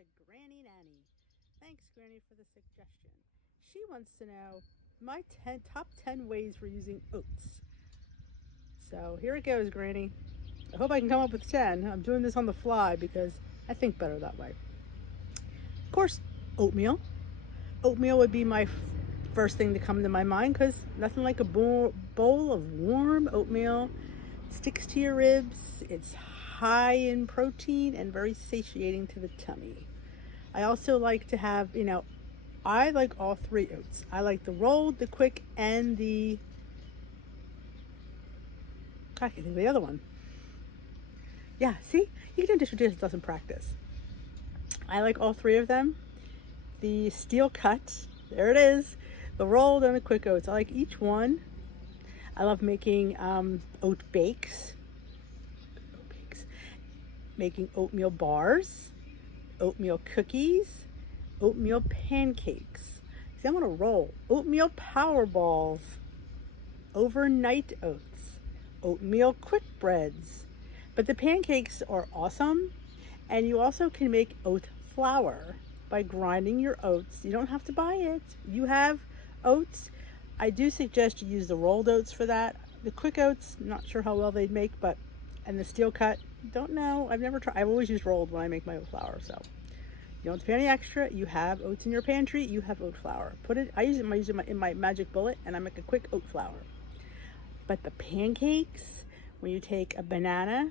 to Granny Nanny. Thanks, Granny, for the suggestion. She wants to know my top 10 ways for using oats. So here it goes, Granny. I hope I can come up with 10. I'm doing this on the fly because I think better that way. Of course, oatmeal. Oatmeal would be my first thing to come to my mind because nothing like a bowl of warm oatmeal. It sticks to your ribs. It's high in protein and very satiating to the tummy. I also like to have, I like all three oats. I like the rolled, the quick, and the, I can't think of the other one. Yeah, see? You can do this with doesn't practice. I like all three of them. The steel cut, there it is. The rolled and the quick oats. I like each one. I love making oat bakes. Making oatmeal bars, oatmeal cookies, oatmeal pancakes. See, I'm gonna roll. Oatmeal power balls, overnight oats, oatmeal quick breads. But the pancakes are awesome. And you also can make oat flour by grinding your oats. You don't have to buy it. You have oats. I do suggest you use the rolled oats for that. The quick oats, not sure how well they'd make, and the steel cut, don't know. I've never tried. I've always used rolled when I make my oat flour, so you don't have to pay any extra. You have oats in your pantry. You have oat flour. I use it in my magic bullet, and I make a quick oat flour. But the pancakes, when you take a banana,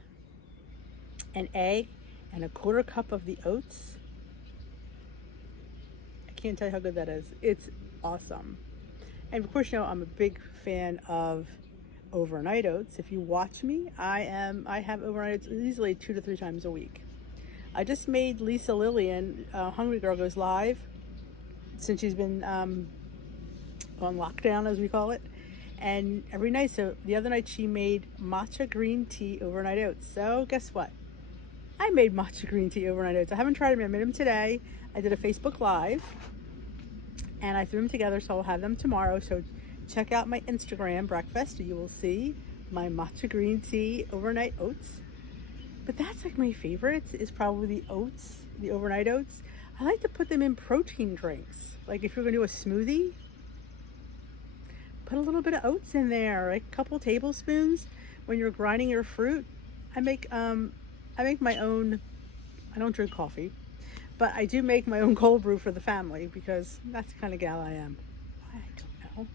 an egg, and a quarter cup of the oats, I can't tell you how good that is. It's awesome. And of course, I'm a big fan of overnight oats. If you watch me, I have overnight oats easily 2 to 3 times a week. I just made Lisa Lillian, Hungry Girl Goes Live, since she's been on lockdown, as we call it, and every night. So the other night she made matcha green tea overnight oats. So guess what? I made matcha green tea overnight oats. I haven't tried them. I made them today. I did a Facebook Live and I threw them together, so I'll have them tomorrow. So check out my Instagram breakfast. You will see my matcha green tea overnight oats. But that's like my favorites is probably the oats, the overnight oats. I like to put them in protein drinks. Like if you're gonna do a smoothie, put a little bit of oats in there, like a couple tablespoons. When you're grinding your fruit, I make my own. I don't drink coffee, but I do make my own cold brew for the family because that's the kind of gal I am. I don't know.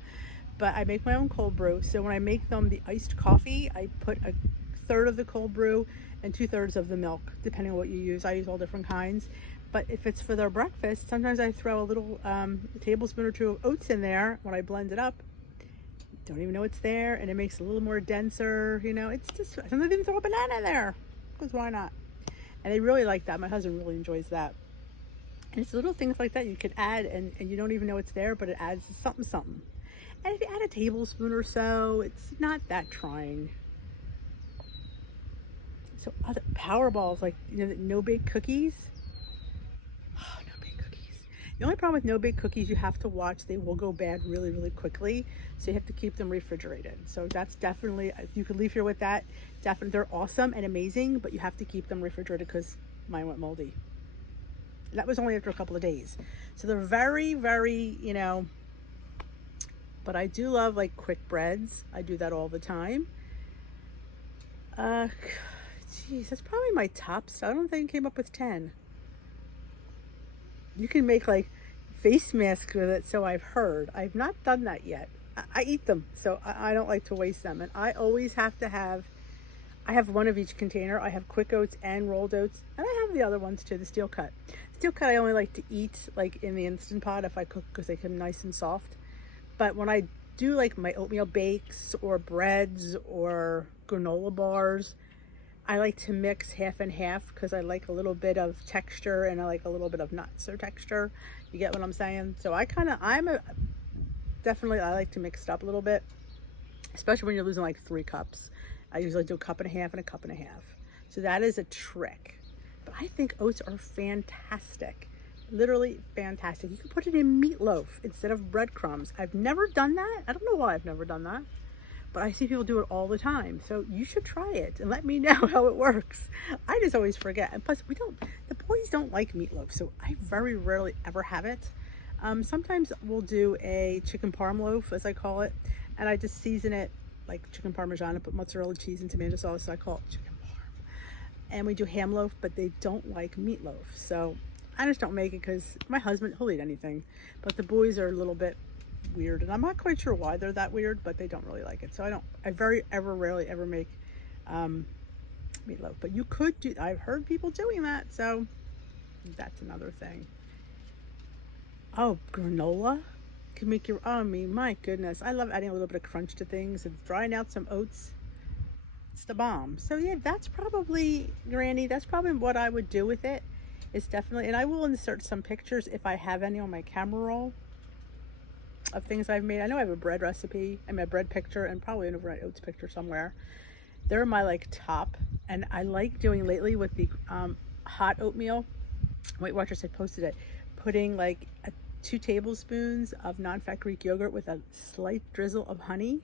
But I make my own cold brew. So when I make them the iced coffee, I put 1/3 of the cold brew and 2/3 of the milk, depending on what you use. I use all different kinds. But if it's for their breakfast, sometimes I throw a little tablespoon or 2 of oats in there when I blend it up. Don't even know it's there, and it makes it a little more denser. It's just, sometimes even throw a banana in there, because why not? And they really like that. My husband really enjoys that. And it's little things like that you could add, and you don't even know it's there, but it adds something. And if you add a tablespoon or so, it's not that trying. So other power balls, like the no-bake cookies. Oh, no-bake cookies. The only problem with no-bake cookies, you have to watch. They will go bad really, really quickly. So you have to keep them refrigerated. So that's definitely, you could leave here with that. Definitely, they're awesome and amazing, but you have to keep them refrigerated because mine went moldy. That was only after a couple of days. So they're very, very, but I do love like quick breads. I do that all the time. Geez, that's probably my top stuff. I don't think I came up with 10. You can make like face masks with it, so I've heard. I've not done that yet. I eat them, so I don't like to waste them. And I always have to have, I have one of each container. I have quick oats and rolled oats, and I have the other ones too, the steel cut. Steel cut I only like to eat like in the Instant Pot if I cook, because they come nice and soft. But when I do like my oatmeal bakes or breads or granola bars, I like to mix half and half because I like a little bit of texture and I like a little bit of not so texture. You get what I'm saying? So I like to mix it up a little bit, especially when you're losing like 3 cups. I usually do 1.5 cups and 1.5 cups. So that is a trick. But I think oats are fantastic. Literally fantastic. You can put it in meatloaf instead of breadcrumbs. I've never done that. I don't know why I've never done that. but I see people do it all the time. So you should try it and let me know how it works. I just always forget. And plus, the boys don't like meatloaf, so I very rarely ever have it. Sometimes we'll do a chicken parm loaf, as I call it, and I just season it like chicken parmesan and put mozzarella cheese and tomato sauce, so I call it chicken parm. And we do ham loaf, but they don't like meatloaf, so I just don't make it because my husband, he'll eat anything, but the boys are a little bit weird, and I'm not quite sure why they're that weird, but they don't really like it. So I rarely ever make meatloaf. But you could do, I've heard people doing that, so that's another thing. Oh, granola can make your, I mean, my goodness, I love adding a little bit of crunch to things and drying out some oats. It's the bomb. So yeah, that's probably, Granny, that's probably what I would do with it. It's definitely, and I will insert some pictures if I have any on my camera roll of things I've made. I know I have a bread recipe, I mean a bread picture, and probably an overnight oats picture somewhere. They're my like top, and I like doing lately with the hot oatmeal. Weight Watchers had posted it, putting like 2 tablespoons of non-fat Greek yogurt with a slight drizzle of honey.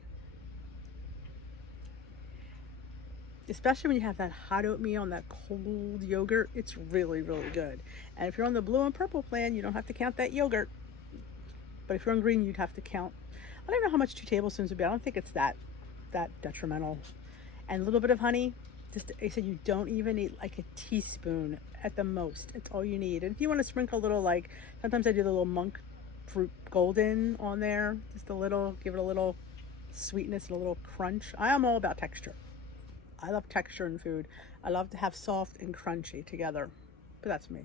Especially when you have that hot oatmeal and that cold yogurt, it's really, really good. And if you're on the blue and purple plan, you don't have to count that yogurt. But if you're on green, you'd have to count. I don't know how much 2 tablespoons would be. I don't think it's that detrimental. And a little bit of honey. Just, I said you don't even need like a teaspoon at the most. It's all you need. And if you want to sprinkle a little, like sometimes I do the little monk fruit golden on there, just a little, give it a little sweetness and a little crunch. I am all about texture. I love texture in food. I love to have soft and crunchy together, but that's me.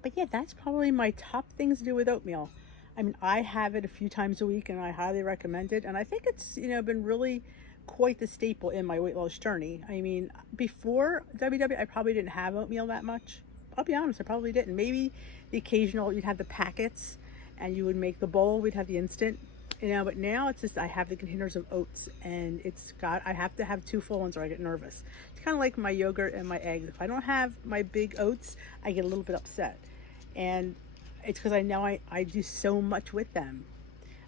But yeah, that's probably my top things to do with oatmeal. I mean, I have it a few times a week and I highly recommend it. And I think it's, you know, been really quite the staple in my weight loss journey. I mean, before WW, I probably didn't have oatmeal that much. I'll be honest, I probably didn't. Maybe the occasional, you'd have the packets and you would make the bowl, we'd have the instant, you know, but now it's just, I have the containers of oats and I have to have 2 full ones or I get nervous. It's kind of like my yogurt and my eggs. If I don't have my big oats, I get a little bit upset. And it's because I know I do so much with them.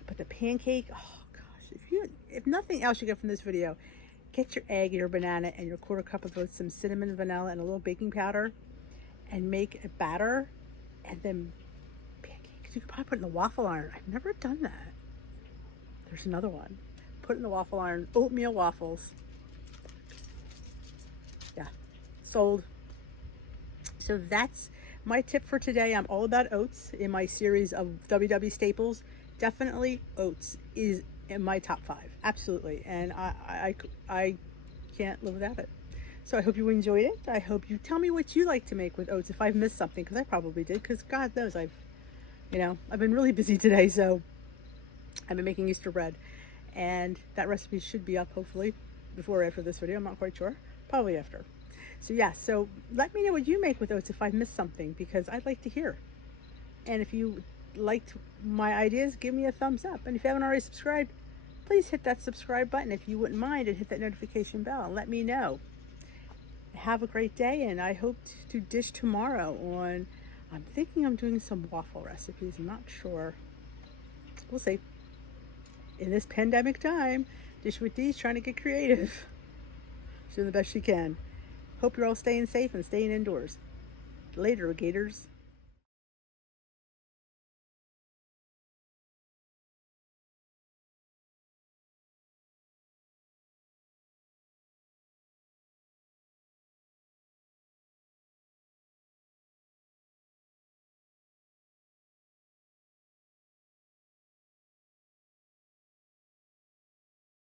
But the pancake, oh gosh, if nothing else you get from this video, get your egg, your banana, and your 1/4 cup of oats, some cinnamon, vanilla, and a little baking powder, and make a batter, and then pancakes. You could probably put it in the waffle iron. I've never done that. There's another one. Put it in the waffle iron. Oatmeal waffles. Yeah, sold. So that's my tip for today. I'm all about oats in my series of WW staples. Definitely oats is in my top 5. Absolutely. And I can't live without it. So I hope you enjoyed it. I hope you tell me what you like to make with oats if I've missed something, because I probably did, because God knows I've been really busy today. So I've been making Easter bread, and that recipe should be up hopefully before or after this video. I'm not quite sure. Probably after. So yeah, so let me know what you make with oats if I've missed something, because I'd like to hear. And if you liked my ideas, give me a thumbs up. And if you haven't already subscribed, please hit that subscribe button if you wouldn't mind, and hit that notification bell and let me know. Have a great day, and I hope to dish tomorrow on, I'm thinking I'm doing some waffle recipes. I'm not sure. We'll see. In this pandemic time, Dish with Dee's trying to get creative. She's doing the best she can. Hope you're all staying safe and staying indoors. Later, Gators.